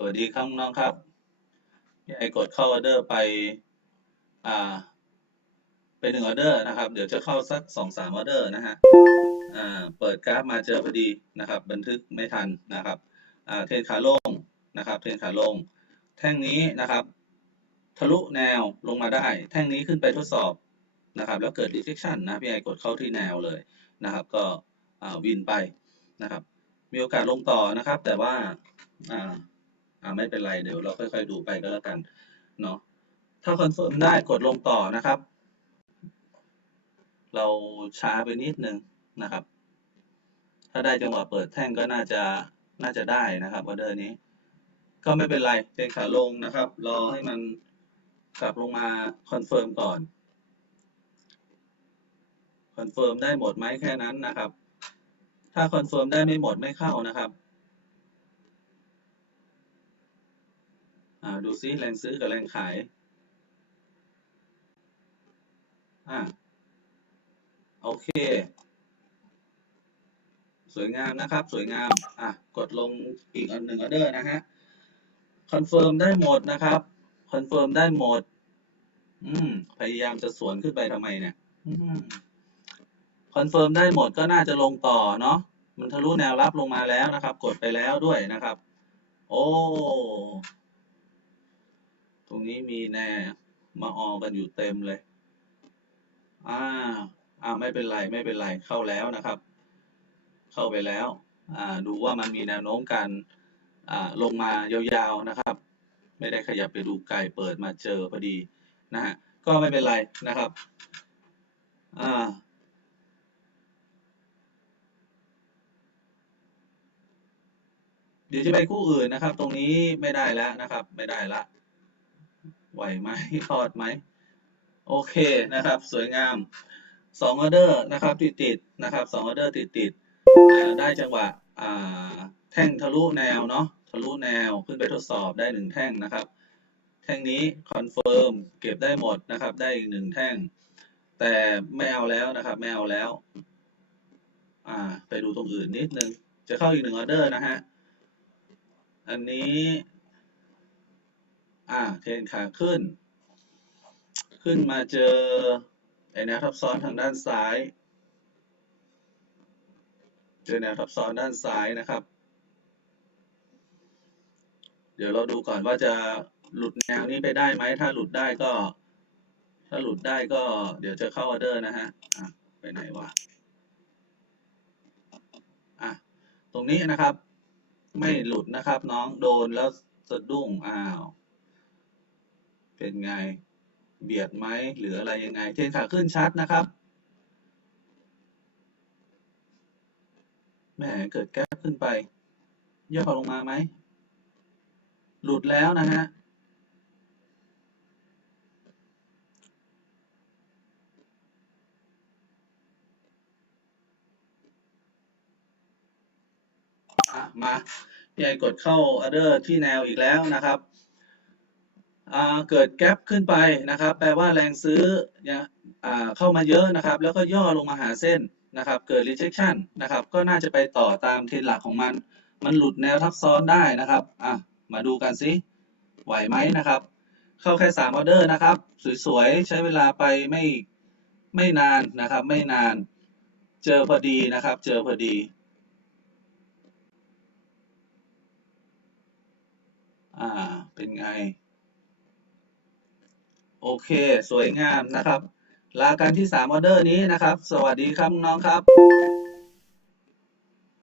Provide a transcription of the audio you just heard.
สวัสดีครับน้องครับพี่ไอกดเข้าออเดอร์ไป อ่าเป็นหนึ่งออเดอร์นะครับ เดี๋ยวจะเข้าสักสองสามออเดอร์นะฮะ อ่า เปิดกราฟมาเจอพอดีนะครับ บันทึกไม่ทันนะครับ อ่า เทรนขาลงนะครับ เทรนขาลง แท่งนี้นะครับ ทะลุแนวลงมาได้ แท่งนี้ขึ้นไปทดสอบนะครับ แล้วเกิด rejection นะพี่ไอกดเข้าที่แนวเลยนะครับ ก็อ่าวินไปนะครับ มีโอกาสลงต่อนะครับ แต่ว่า อ่า อ่าไม่เป็นไรเดี๋ยวเราค่อยๆดูไปก็แล้วกันเนาะถ้าคอนเฟิร์มได้กดลงต่อนะครับ เราช้าไปนิดนึงนะครับ ถ้าได้จังหวะเปิดแท่งก็น่าจะน่าจะได้นะครับออเดอร์นี้ ก็ไม่เป็นไรเป็นขาลงนะครับ รอให้มันกลับลงมาคอนเฟิร์มก่อนคอนเฟิร์มได้หมดไหมแค่นั้นนะครับ ถ้าคอนเฟิร์มได้ไม่หมดไม่เข้านะครับ อ่าดูซิแรงซื้อกับแรงขายอ่าโอเค สวยงามนะครับ สวยงามอะกดลงอีกอันหนึ่งออเดอร์นะฮะคอนเฟิร์มได้หมดนะครับคอนเฟิร์มได้หมด อืม พยายามจะสวนขึ้นไปทำไมเนี่ยคอนเฟิร์มได้หมดก็น่าจะลงต่อเนาะมันทะลุแนวรับลงมาแล้วนะครับ กดไปแล้วด้วยนะครับ โอ้ ตรงนี้มีแนวมาออกันอยู่เต็มเลย อ่า อ่าไม่เป็นไรไม่เป็นไรเข้าแล้วนะครับ เข้าไปแล้ว อ่า ดูว่ามันมีแนวโน้มการอ่าลงมายาวๆนะครับ ไม่ได้ขยับไปดูไกลเปิดมาเจอพอดีนะฮะก็ไม่เป็นไรนะครับ อ่าเดี๋ยวจะไปคู่อื่นนะครับ ตรงนี้ไม่ได้แล้วนะครับ ไม่ได้ละ ไหวไหมรอดไหมโอเคนะครับ สวยงามสองออเดอร์นะครับติดติดนะครับสองออเดอร์ติดติดได้จังหวะแท่งทะลุแนวเนาะทะลุแนวขึ้นไปทดสอบได้หนึ่งแท่งนะครับ แท่งนี้คอนเฟิร์มเก็บได้หมดนะครับ ได้อีกหนึ่งแท่ง แต่ไม่เอาแล้วนะครับไม่เอาแล้วไปดูตรงอื่นนิดนึง จะเข้าอีกหนึ่งออเดอร์นะฮะอันนี้ อ่าเทรนขาขึ้น ขึ้นมาเจอไอแนวทับซ้อนทางด้านซ้าย เจอแนวทับซ้อนด้านซ้ายนะครับ เดี๋ยวเราดูก่อนว่าจะหลุดแนวนี้ไปได้ไหม ถ้าหลุดได้ก็ ถ้าหลุดได้ก็เดี๋ยวจะเข้าออเดอร์นะฮะอะไปไหนวะอะตรงนี้นะครับ ไม่หลุดนะครับน้องโดนแล้วสะดุ้งอ้าว เป็นไง เบียดไหมหรืออะไรยังไง เทรนขาขึ้นชัดนะครับแหมเกิดแก๊ปขึ้นไป ย่อลงมาไหม หลุดแล้วนะฮะมาพี่ไอกดเข้าออเดอร์ที่แนวอีกแล้วนะครับ เกิดแกลบขึ้นไปนะครับ แปลว่าแรงซื้อเนี่ยเข้ามาเยอะนะครับ แล้วก็ย่อลงมาหาเส้นนะครับ เกิด rejection นะครับ ก็น่าจะไปต่อตามเทรนหลักของมัน มันหลุดแนวทับซ้อนได้นะครับอะมาดูกันสิไหวไหมนะครับ เข้าแค่สามออเดอร์นะครับ สวยๆ ใช้เวลาไปไม่ไม่นานนะครับ ไม่นาน เจอพอดีนะครับ เจอพอดีอ่าเป็นไง โอเค สวยงามนะครับ ลากันที่3ออเดอร์นี้นะครับ สวัสดีครับน้องครับ